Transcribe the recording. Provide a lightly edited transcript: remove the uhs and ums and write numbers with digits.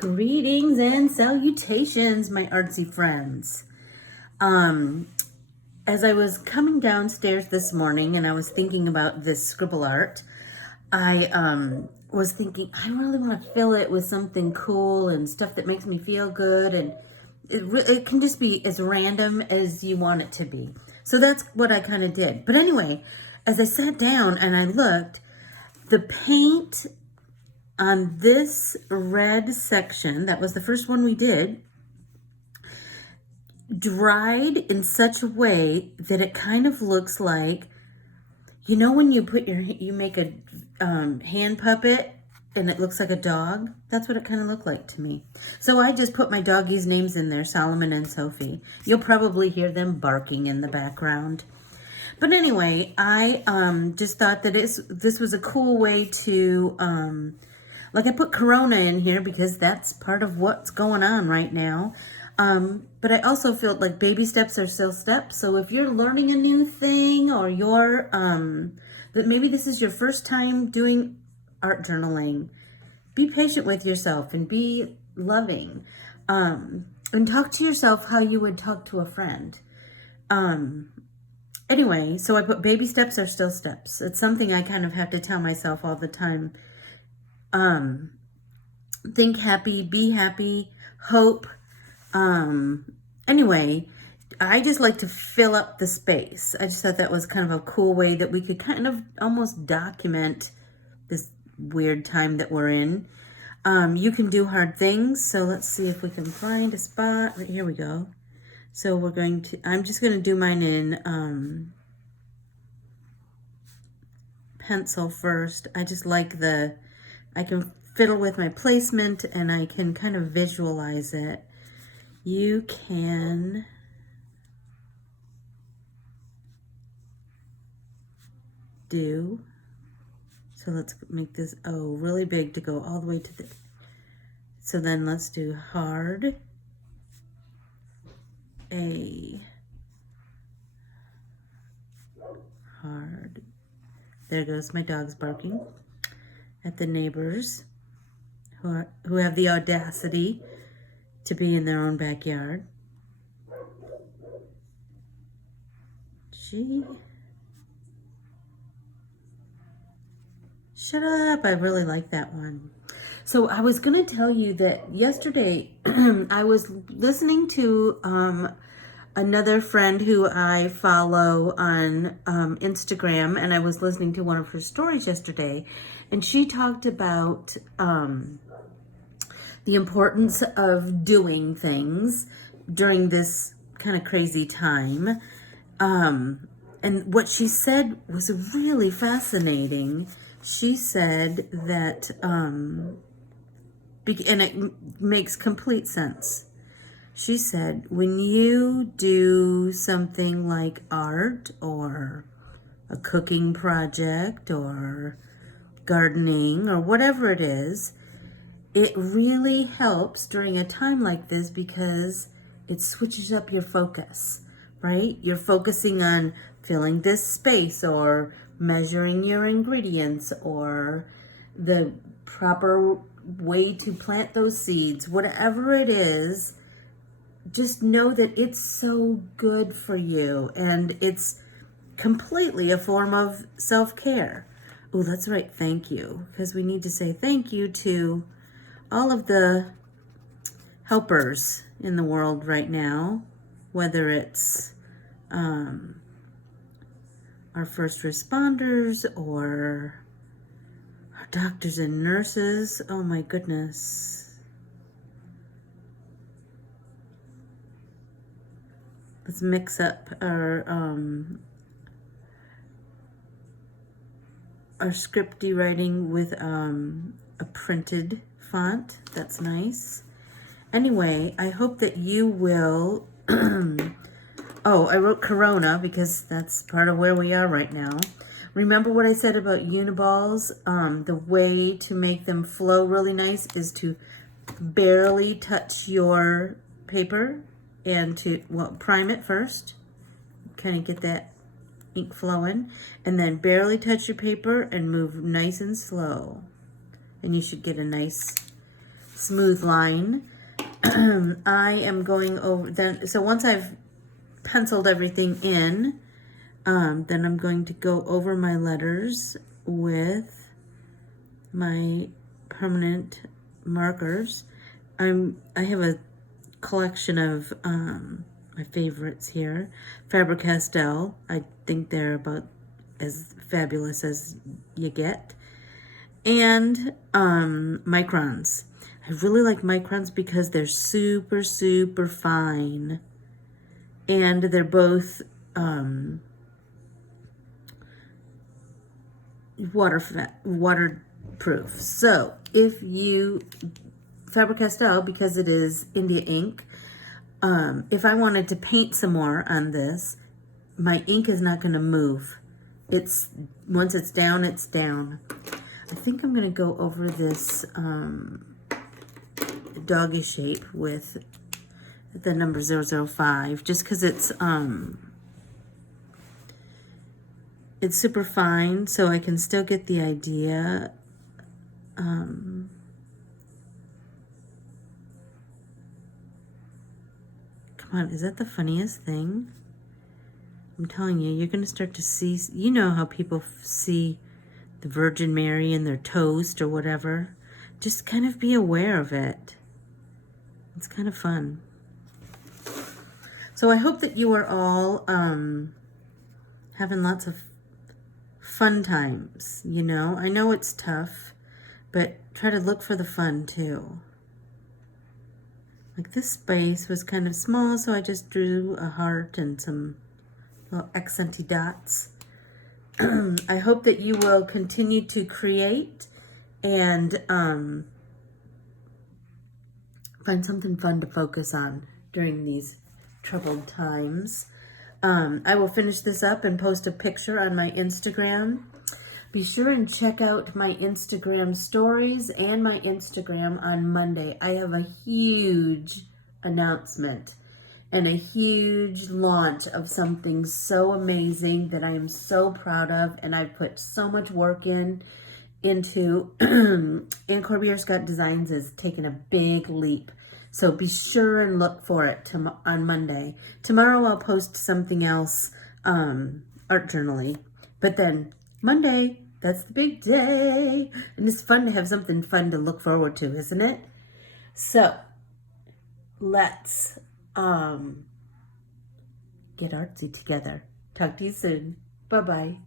Greetings and salutations, my artsy friends. As I was coming downstairs this morning and I was thinking about this scribble art, I was thinking I really want to fill it with something cool and stuff that makes me feel good, and it can just be as random as you want it to be. So that's what I kind of did. But anyway, as I sat down and I looked, the paint on this red section, that was the first one we did, dried in such a way that it kind of looks like, you know, when you put you make a hand puppet and it looks like a dog. That's what it kind of looked like to me. So I just put my doggies' names in there, Solomon and Sophie. You'll probably hear them barking in the background. But anyway, I just thought that this was a cool way to, like, I put Corona in here because that's part of what's going on right now. But I also felt like baby steps are still steps. So if you're learning a new thing, or you're, that maybe this is your first time doing art journaling, be patient with yourself and be loving. And talk to yourself how you would talk to a friend. Anyway, so I put baby steps are still steps. It's something I kind of have to tell myself all the time. Think happy, be happy, hope. Anyway, I just like to fill up the space. I just thought that was kind of a cool way that we could kind of almost document this weird time that we're in. You can do hard things. So let's see if we can find a spot. Here we go. So I'm just going to do mine in, pencil first. I just like I can fiddle with my placement and I can kind of visualize it. You can so let's make this really big to go all the way to the, so then let's do hard hard. There goes my dogs barking at the neighbors who have the audacity to be in their own backyard. Gee. Shut up. I really like that one. So I was going to tell you that yesterday I was listening to another friend who I follow on Instagram, and I was listening to one of her stories yesterday, and she talked about the importance of doing things during this kind of crazy time. And what she said was really fascinating. She said that, and it makes complete sense. She said, when you do something like art or a cooking project or gardening or whatever it is, it really helps during a time like this because it switches up your focus, right? You're focusing on filling this space or measuring your ingredients or the proper way to plant those seeds, whatever it is. Just know that it's so good for you, and it's completely a form of self-care. Oh, that's right, thank you, because we need to say thank you to all of the helpers in the world right now, whether it's our first responders or our doctors and nurses. Oh my goodness. Let's mix up our scripty writing with a printed font. That's nice. Anyway, I hope that you will oh, I wrote Corona because that's part of where we are right now. Remember what I said about uniballs? The way to make them flow really nice is to barely touch your paper and to, well, prime it first. Kind of get that ink flowing. And then barely touch your paper and move nice and slow. And you should get a nice smooth line. I am going over then. So once I've penciled everything in, then I'm going to go over my letters with my permanent markers. I have a collection of my favorites here. Faber-Castell. I think they're about as fabulous as you get. And microns. I really like microns because they're super, super fine. And they're both waterproof. So if you, Faber-Castell, because it is India ink, if I wanted to paint some more on this, my ink is not going to move. Once it's down, it's down. I think I'm going to go over this doggy shape with the number 005, just because it's super fine, so I can still get the idea. Come on, is that the funniest thing? I'm telling you, you're going to start to see, you know how people see the Virgin Mary in their toast or whatever. Just kind of be aware of it. It's kind of fun. So I hope that you are all having lots of fun times, you know. I know it's tough, but try to look for the fun too. Like this space was kind of small, so I just drew a heart and some little accenty dots. I hope that you will continue to create and find something fun to focus on during these troubled times. I will finish this up and post a picture on my Instagram. Be sure and check out my Instagram stories and my Instagram on Monday. I have a huge announcement and a huge launch of something so amazing that I am so proud of, and I've put so much work into. And Corbiere-Scott Designs is taking a big leap. So be sure and look for it on Monday. Tomorrow I'll post something else, art journaling. But then Monday, that's the big day. And it's fun to have something fun to look forward to, isn't it? So let's get artsy together. Talk to you soon. Bye-bye.